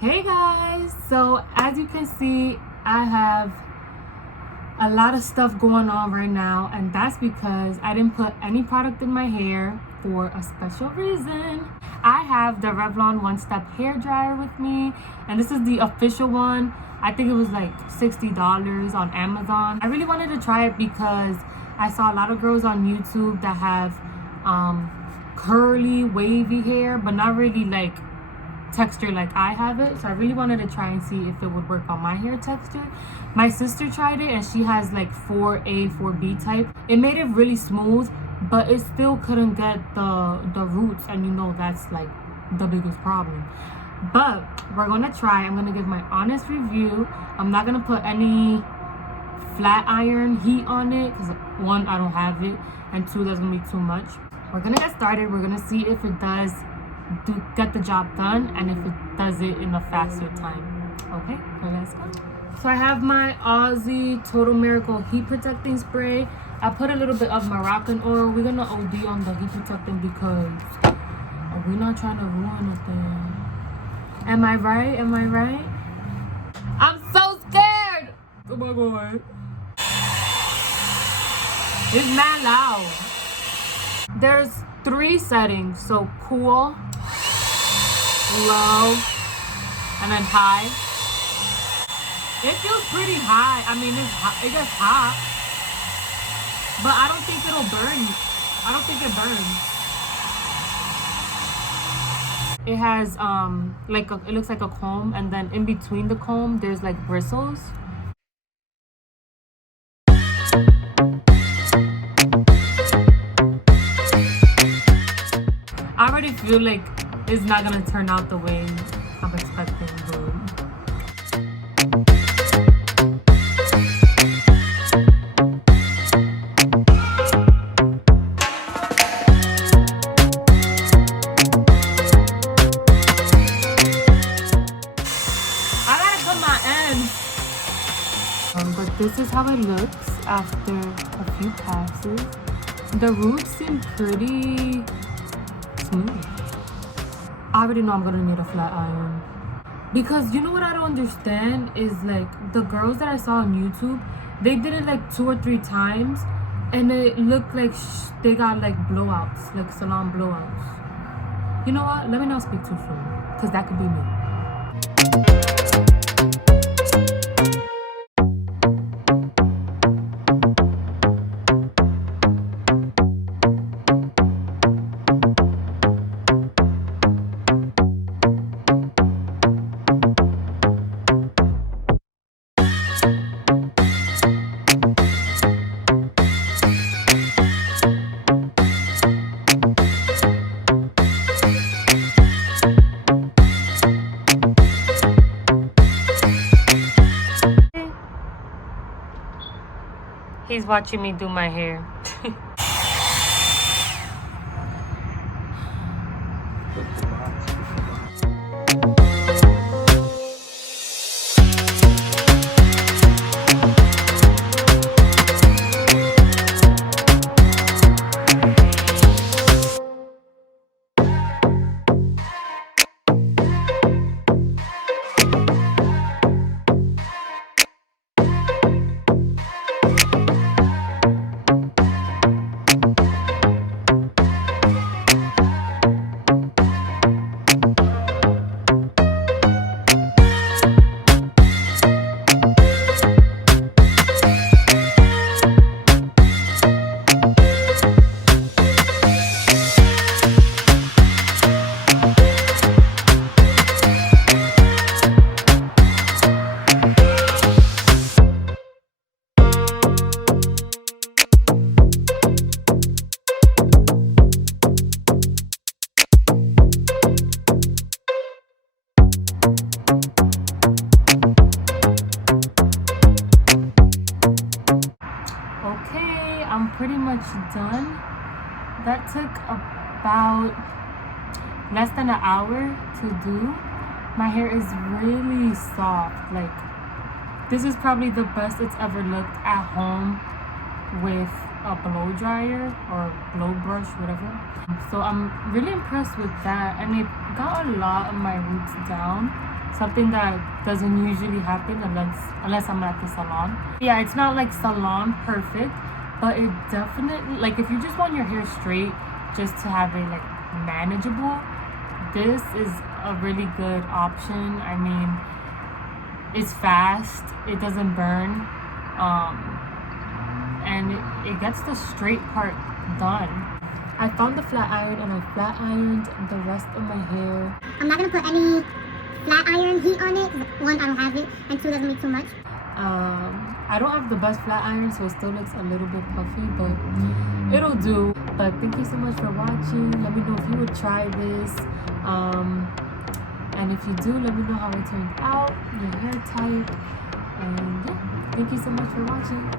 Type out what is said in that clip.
Hey guys, so as you can see, I have a lot of stuff going on right now, and that's because I didn't put any product in my hair for a special reason. I have the Revlon One Step hair dryer with me, and this is the official one. I think it was like $60 on Amazon. I really wanted to try it because I saw a lot of girls on YouTube that have curly wavy hair, but not really like texture like I have it. So I really wanted to try and see if it would work on my hair texture. My sister tried it and she has like 4A 4B type. It made it really smooth, but it still couldn't get the roots, and you know that's like the biggest problem. But we're gonna try. I'm gonna give my honest review. I'm not gonna put any flat iron heat on it because one, I don't have it, and two, that's gonna be too much. We're gonna get started. We're gonna see if it does get the job done and if it does it in a faster time. Okay, so let's go. So I have my Aussie Total Miracle Heat Protecting Spray. I put a little bit of Moroccan oil. We're gonna OD on the heat protecting because we're not trying to ruin anything. Am I right? Am I right? I'm so scared! Oh my god. It's mad loud. There's 3 settings, so cool, low, and then high. It feels pretty high. I mean, it's hot. It gets hot, but I don't think it'll burn. I don't think it burns. It has it looks like a comb, and then in between the comb there's like bristles. I already feel like it's not gonna turn out the way I'm expecting, but I gotta cut my ends. But this is how it looks after a few passes. The roots seem pretty smooth. I already know I'm gonna need a flat iron, because you know what I don't understand is like the girls that I saw on YouTube, they did it like 2 or 3 times and it looked like they got like blowouts, like salon blowouts. You know what, let me not speak too soon because that could be me. He's watching me do my hair. I'm pretty much done. That took about less than an hour to do. My hair is really soft. Like, this is probably the best it's ever looked at home with a blow dryer or blow brush, whatever. So I'm really impressed with that, and it got a lot of my roots down, something that doesn't usually happen unless I'm at the salon. Yeah, it's not like salon perfect, but it definitely, like, if you just want your hair straight just to have it like manageable, this is a really good option. I mean, it's fast, it doesn't burn, and it gets the straight part done. I found the flat iron and I flat ironed the rest of my hair. I'm not gonna put any flat iron heat on it. One, I don't have it, and two, doesn't make too much. I don't have the best flat iron, so it still looks a little bit puffy, but it'll do. But thank you so much for watching. Let me know if you would try this. And if you do, let me know how it turned out, your hair type. And yeah, thank you so much for watching.